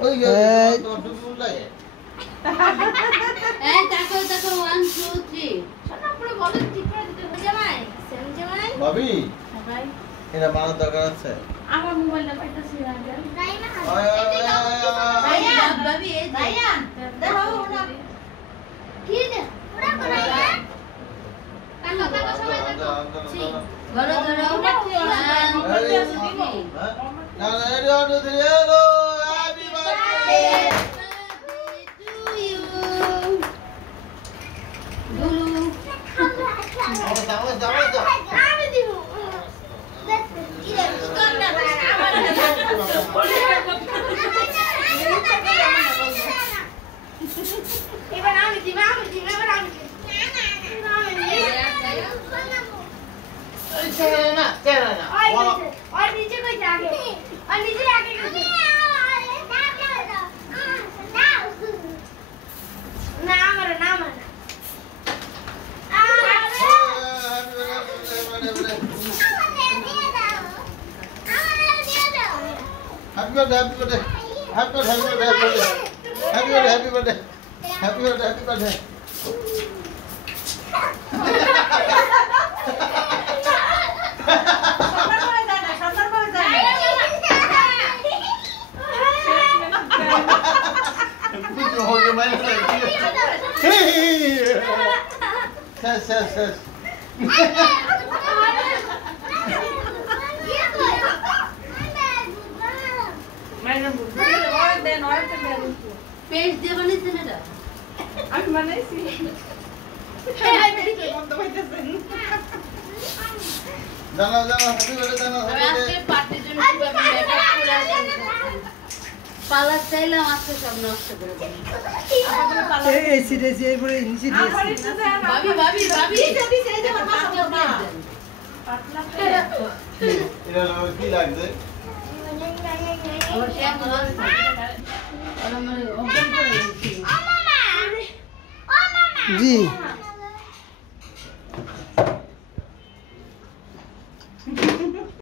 ওই তো ডুবুল লাগে এই দেখো 1 2 3 শোনা পুরো বলো ঠিক করে দিতে হবে জামাই সেম জামাই ভাবি ভাই এটা মানার দরকার আছে আমার মোবাইলটা পাইতেছি না যাই না ভাইয়া ভাবি এই ভাইয়া দেখো ওরা কি দে ওরা কোথায় কাকা কাকা সবাই দেখো ধরো ধরো ওটা কি না না ready one two three hello happy birthday আমি দিব এবার আমি দিব এবার আমি और नीचे कोई जाके और नीचे आके ना मरे Happy birthday, happy birthday. Happy birthday, happy birthday, happy birthday. Happy birthday, happy birthday. Happy birthday, happy birthday. Yes. Page दे बनिस ना दा আমি বানাইছি জানো হ্যাপি বার্থডে জানো আজকে পার্টির জন্য কিভাবে মেকআপ করে পালা চাইলাম আজকে সব নষ্ট করে দিই এই সিরিয়াস এই পরে নিচে দিয়েছি ভাবি যদি সেই যে পাতলা এটা কি লাগবে और शेयर करो और हमारे ओपन कर জি